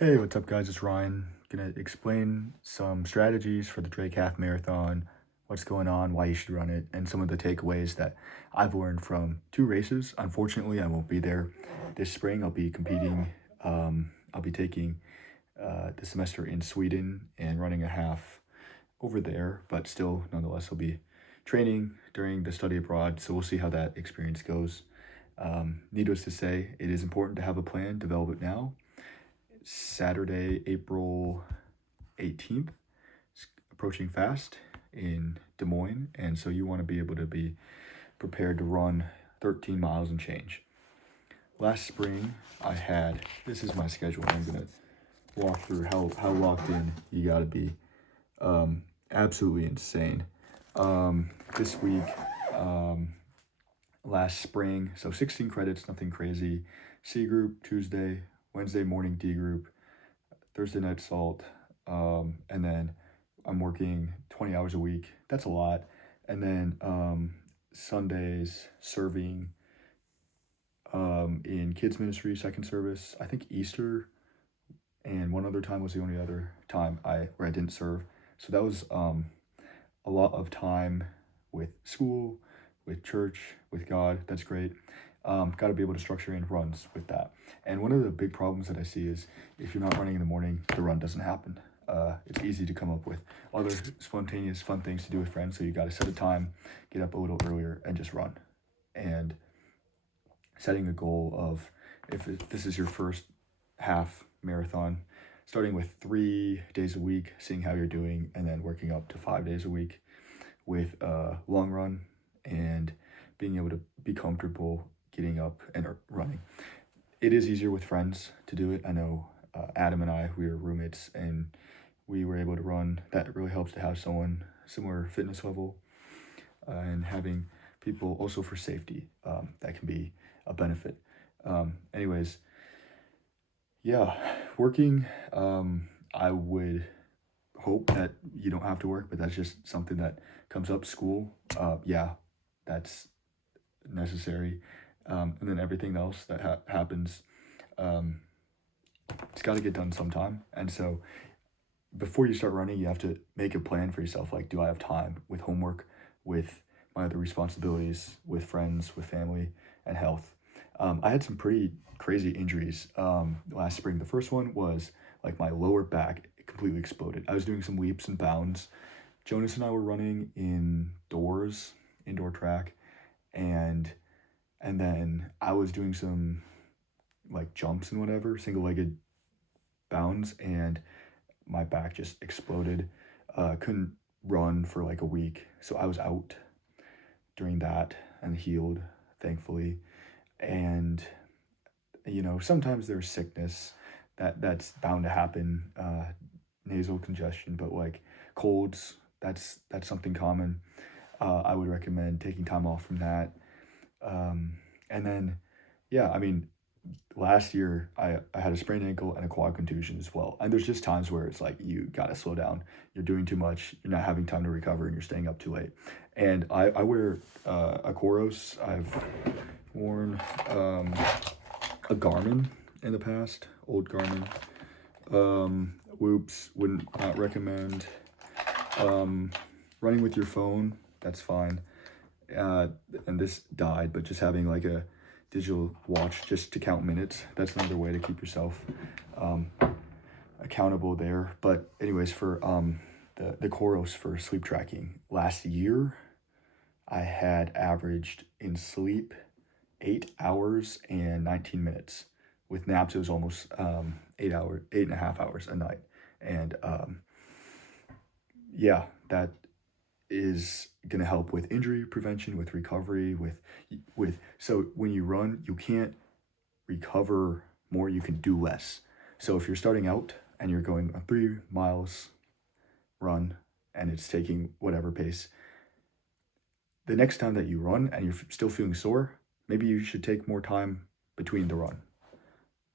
Hey, what's up, guys? It's Ryan. Gonna explain some strategies for the Drake Half Marathon, what's going on, why you should run it, and some of the takeaways that I've learned from two races. Unfortunately, I won't be there this spring. I'll be competing. I'll be taking the semester in Sweden and running a half over there, but still, nonetheless, I'll be training during the study abroad. So we'll see how that experience goes. Needless to say, it is important to have a plan, develop it now. Saturday, April 18th. It's approaching fast in Des Moines, and so you want to be able to be prepared to run 13 miles and change. Last spring, this is my schedule. I'm going to walk through how locked in you got to be. Absolutely insane. This week, last spring, so 16 credits, nothing crazy. C group Tuesday, Wednesday morning D group, Thursday night salt, and then I'm working 20 hours a week. That's a lot. And then Sundays serving in kids ministry, second service. I think Easter and one other time was the only other time where I didn't serve. So that was a lot of time with school, with church, with God. That's great. Got to be able to structure in runs with that. And one of the big problems that I see is if you're not running in the morning, the run doesn't happen. It's easy to come up with other spontaneous fun things to do with friends. So you got to set a time, get up a little earlier, and just run. And setting a goal of this is your first half marathon, starting with 3 days a week, seeing how you're doing, and then working up to 5 days a week with a long run and being able to be comfortable getting up and running. It is easier with friends to do it. I know Adam and I, we were roommates and we were able to run. That really helps to have someone similar fitness level and having people also for safety. That can be a benefit. Anyways, yeah, working, I would hope that you don't have to work, but that's just something that comes up. School, yeah, that's necessary. And then everything else that happens, um, it's got to get done sometime. And so before you start running, you have to make a plan for yourself. Like, do I have time with homework, with my other responsibilities, with friends, with family, and health? I had some pretty crazy injuries last spring. The first one was like my lower back completely exploded. I was doing some leaps and bounds. Jonas and I were running indoor track, and then I was doing some like jumps and whatever, single-legged bounds, and my back just exploded. Couldn't run for like a week, so I was out during that and healed, thankfully. And sometimes there's sickness that's bound to happen, nasal congestion, but like colds, that's something common. I would recommend taking time off from that. And then, yeah, I mean, last year I had a sprained ankle and a quad contusion as well. And there's just times where it's like you gotta slow down. You're doing too much. You're not having time to recover, and you're staying up too late. And I wear a Koros. I've worn a Garmin in the past, old Garmin. Whoops, wouldn't not recommend. Running with your phone, that's fine. And this died, but just having like a digital watch just to count minutes, that's another way to keep yourself accountable there. But anyways, for the Koros for sleep tracking, last year I had averaged in sleep 8 hours and 19 minutes. With naps, it was almost 8 hours, 8.5 hours a night. And yeah, that is going to help with injury prevention, with recovery, with so when you run, you can't recover more, you can do less. So if you're starting out and you're going a 3 miles run and it's taking whatever pace, the next time that you run and you're still feeling sore, maybe you should take more time between the run.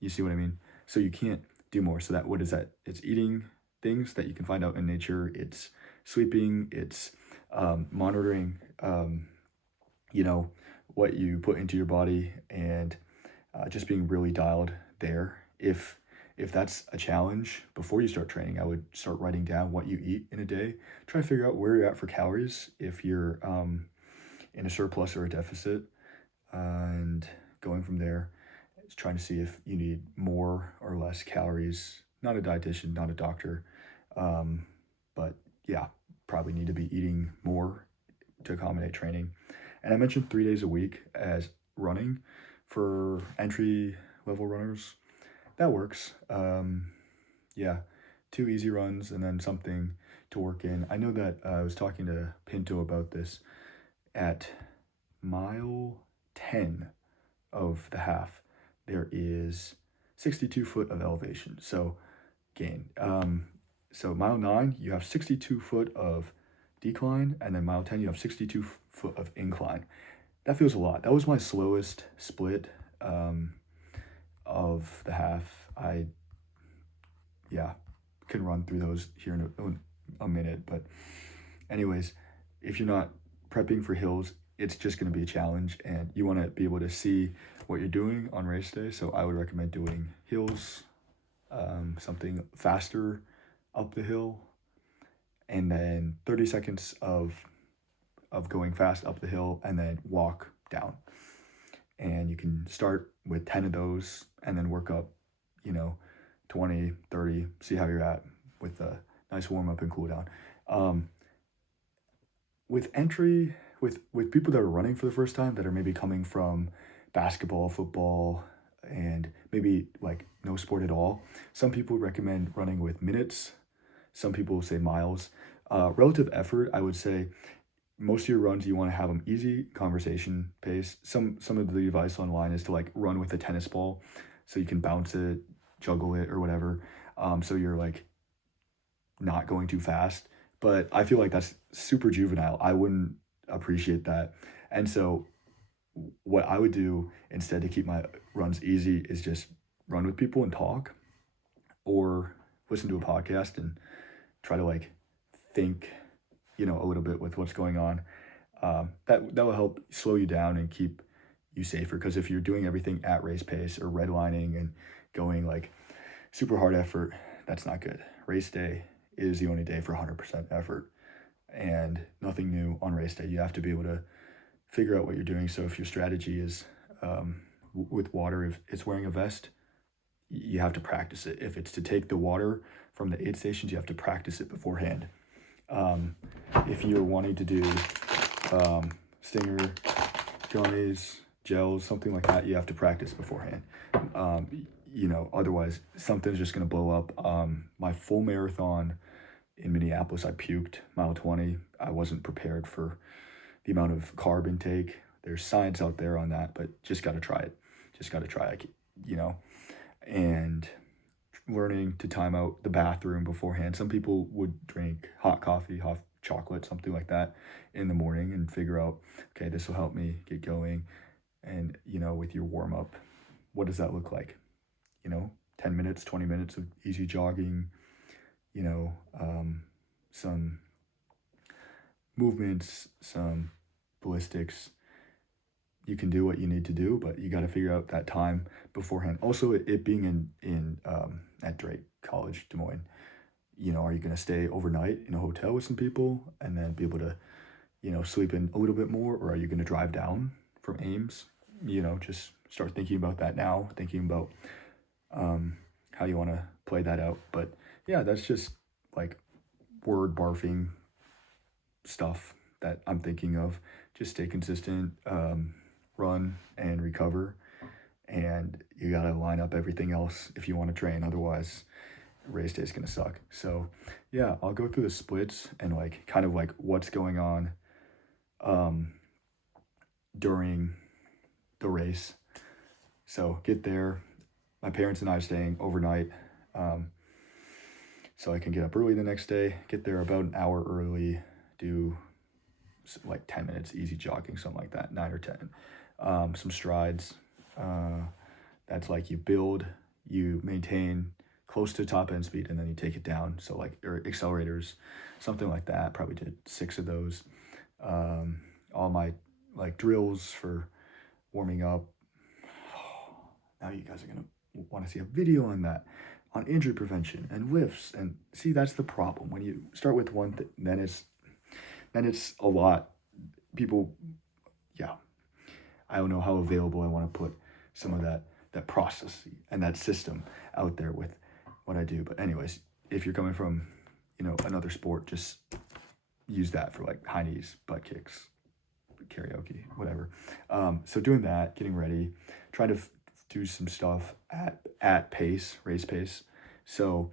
You see what I mean? So you can't do more. So that, what is that? It's eating things that you can find out in nature. It's sleeping. It's monitoring, what you put into your body, and just being really dialed there. If if that's a challenge before you start training, I would start writing down what you eat in a day. Try to figure out where you're at for calories, if you're in a surplus or a deficit, and going from there, trying to see if you need more or less calories. Not a dietitian, not a doctor, um, but yeah, probably need to be eating more to accommodate training. And I mentioned 3 days a week as running for entry level runners. That works. Yeah, 2 easy runs and then something to work in. I know that I was talking to Pinto about this at mile 10 of the half. There is 62 foot of elevation. So gain. So mile 9, you have 62 foot of decline, and then mile 10, you have 62 foot of incline. That feels a lot. That was my slowest split of the half. I, yeah, can run through those here in a minute. But, anyways, if you're not prepping for hills, it's just going to be a challenge, and you want to be able to see what you're doing on race day. So I would recommend doing hills, something faster up the hill, and then 30 seconds of going fast up the hill, and then walk down. And you can start with 10 of those and then work up, 20, 30, see how you're at with a nice warm up and cool down. With entry, with people that are running for the first time, that are maybe coming from basketball, football, and maybe like no sport at all, some people recommend running with minutes. Some people say miles. Relative effort, I would say most of your runs, you want to have them easy, conversation pace. Some of the advice online is to like run with a tennis ball, so you can bounce it, juggle it, or whatever. So you're like not going too fast. But I feel like that's super juvenile. I wouldn't appreciate that. And so what I would do instead to keep my runs easy is just run with people and talk, or listen to a podcast and try to like think, a little bit with what's going on. That will help slow you down and keep you safer. Because if you're doing everything at race pace or redlining and going like super hard effort, that's not good. Race day is the only day for 100% effort, and nothing new on race day. You have to be able to figure out what you're doing. So if your strategy is with water, if it's wearing a vest, you have to practice it. If it's to take the water from the aid stations, you have to practice it beforehand. If you're wanting to do stinger, gummies, gels, something like that, you have to practice beforehand. Otherwise something's just going to blow up. My full marathon in Minneapolis, I puked mile 20. I wasn't prepared for the amount of carb intake. There's science out there on that, but just got to try it. And learning to time out the bathroom beforehand. Some people would drink hot coffee, hot chocolate, something like that in the morning and figure out, okay, this will help me get going. And, with your warm up, what does that look like? 10 minutes, 20 minutes of easy jogging, some movements, some ballistics. You can do what you need to do, but you got to figure out that time beforehand. Also, it being in at Drake College, Des Moines, are you going to stay overnight in a hotel with some people and then be able to, sleep in a little bit more, or are you going to drive down from Ames? Just start thinking about that now, thinking about how you want to play that out. But yeah, that's just like word barfing stuff that I'm thinking of. Just stay consistent, run and recover, and you got to line up everything else if you want to train. Otherwise, race day is going to suck. So yeah, I'll go through the splits and like kind of like what's going on during the race. So get there. My parents and I are staying overnight, so I can get up early the next day, get there about an hour early, do like 10 minutes easy jogging, something like that, 9 or 10. Some strides. That's like you build, you maintain close to top end speed, and then you take it down. So like, or accelerators, something like that. Probably did 6 of those. All my like drills for warming up. Now you guys are gonna want to see a video on that. on injury prevention and lifts. And see, that's the problem. When you start with one thing, then it's a lot. People, yeah, I don't know how available I want to put some of that process and that system out there with what I do. But anyways, if you're coming from, another sport, just use that for like high knees, butt kicks, karaoke, whatever. So doing that, getting ready, trying to do some stuff at pace, race pace. So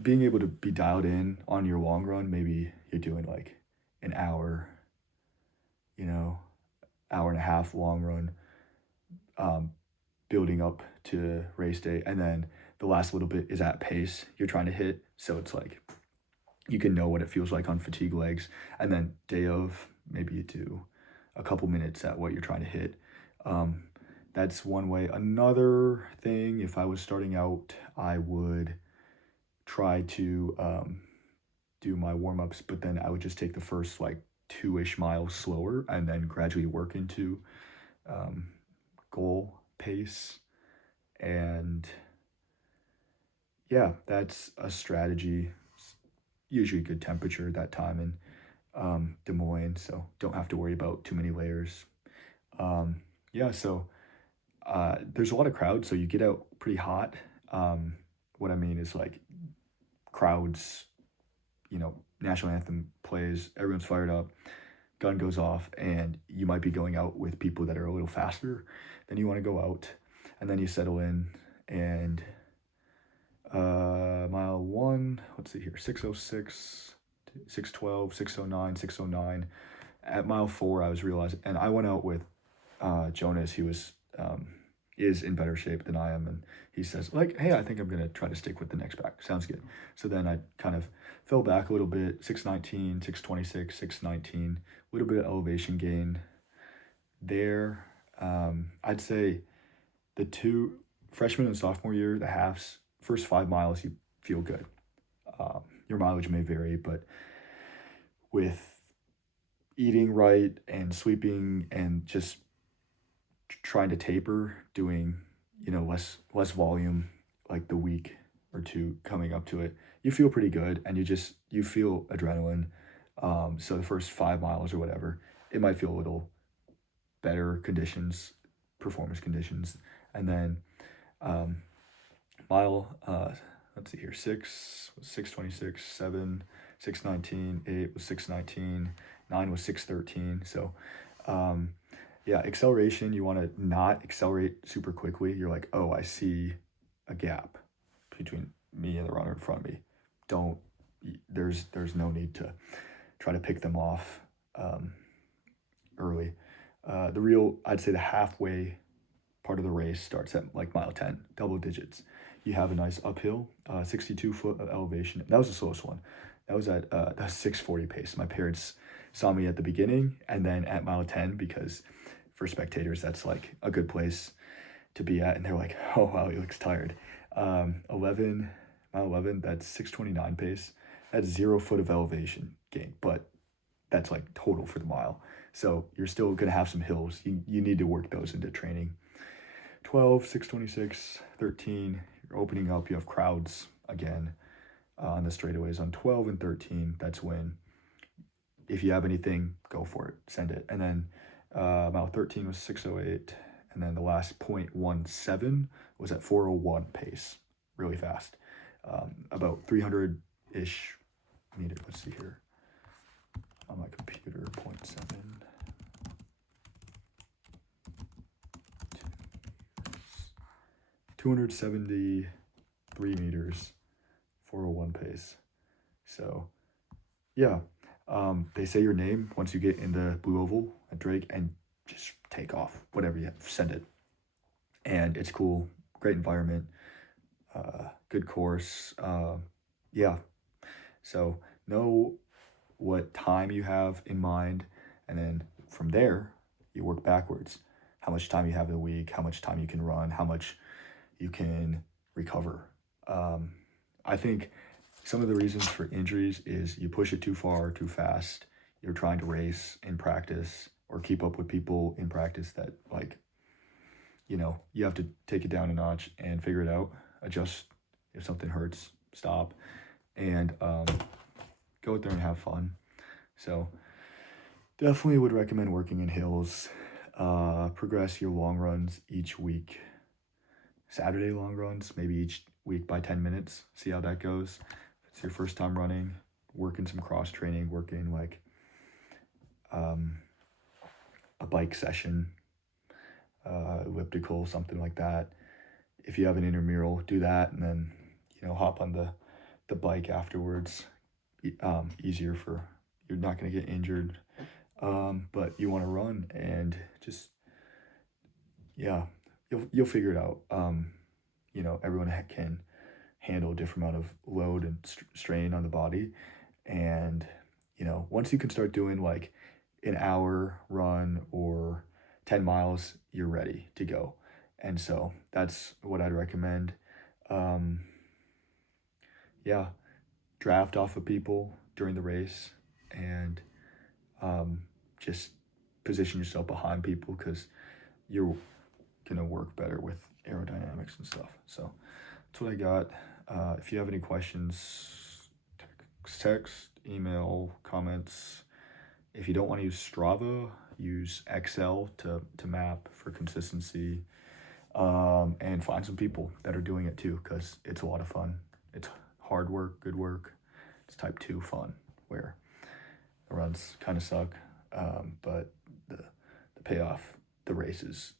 being able to be dialed in on your long run, maybe you're doing like an hour, you know, hour and a half long run, um, building up to race day, and then the last little bit is at pace you're trying to hit. So it's like you can know what it feels like on fatigue legs, and then day of maybe you do a couple minutes at what you're trying to hit. Um, that's one way. Another thing, if I was starting out, I would try to do my warm ups, but then I would just take the first like 2-ish miles slower and then gradually work into um, goal pace. And yeah, that's a strategy. It's usually good temperature that time in Des Moines, so don't have to worry about too many layers. Yeah, so there's a lot of crowds, so you get out pretty hot. What I mean is like crowds, national anthem plays, everyone's fired up, gun goes off, and you might be going out with people that are a little faster than you want to go out, and then you settle in, and mile one, let's see here, 6:06, 6:12, 6:09, 6:09. At mile four, I was realizing, and I went out with Jonas. He is in better shape than I am, and he says like, "Hey, I think I'm gonna try to stick with the next back. Sounds good." So then I kind of fell back a little bit, 6:19, 6:26, 6:19, a little bit of elevation gain there. I'd say the two freshman and sophomore year, the halves, first 5 miles, you feel good. Your mileage may vary, but with eating right and sleeping and just trying to taper, doing less volume like the week or two coming up to it, you feel pretty good, and you feel adrenaline. So the first 5 miles or whatever, it might feel a little better conditions, performance conditions, and then um, mile let's see here, 6 was 6:26, 7 6:19, 8 was 6:19, 9 was 6:13. So yeah, acceleration, you want to not accelerate super quickly. You're like, oh, I see a gap between me and the runner in front of me. Don't there's no need to try to pick them off early. I'd say the halfway part of the race starts at like mile 10, double digits. You have a nice uphill, 62 foot of elevation. That was the slowest one. That was at the 6:40 pace. My parents saw me at the beginning and then at mile 10, because for spectators, that's like a good place to be at. And they're like, oh, wow, he looks tired. 11, mile 11, that's 6:29 pace. That's 0 foot of elevation gain, but that's like total for the mile. So you're still going to have some hills. You need to work those into training. 12, 6:26, 13, you're opening up. You have crowds again on the straightaways on 12 and 13. That's when, if you have anything, go for it, send it. And then mile 13 was 6:08, and then the last 0.17 was at 4:01 pace, really fast. About 300-ish meter. Let's see here on my computer, 0.7. 273 meters, 4:01 pace. So, yeah, they say your name once you get in the blue oval at Drake, and just take off, whatever you have, send it. And it's cool, great environment, good course. Yeah, so know what time you have in mind, and then from there, you work backwards. How much time you have in a week, how much time you can run, how much you can recover. I think some of the reasons for injuries is you push it too far, too fast. You're trying to race in practice or keep up with people in practice that, like, you have to take it down a notch and figure it out, adjust If something hurts, stop, and go out there and have fun. So definitely would recommend working in hills. Progress your long runs each week. Saturday long runs, maybe each week by 10 minutes. See how that goes. If it's your first time running, working some cross training, working like um, a bike session, elliptical, something like that. If you have an intramural, do that, and then hop on the bike afterwards. Easier for you're not going to get injured, but you want to run and just yeah, you'll figure it out. Everyone can handle a different amount of load and strain on the body, and once you can start doing like an hour run or 10 miles, you're ready to go. And so that's what I'd recommend. Um, yeah, draft off of people during the race and just position yourself behind people because you're going to work better with aerodynamics and stuff. So that's what I got. If you have any questions, text, email, comments. If you don't want to use Strava, use Excel to map for consistency, and find some people that are doing it too, because it's a lot of fun. It's hard work, good work. It's type 2 fun, where the runs kind of suck, but the payoff, the race is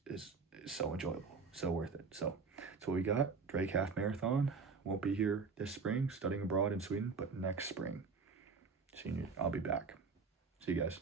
so enjoyable, so worth it. So that's what we got. Drake Half Marathon. Won't be here this spring, studying abroad in Sweden, but next spring. I'll be back. See you guys.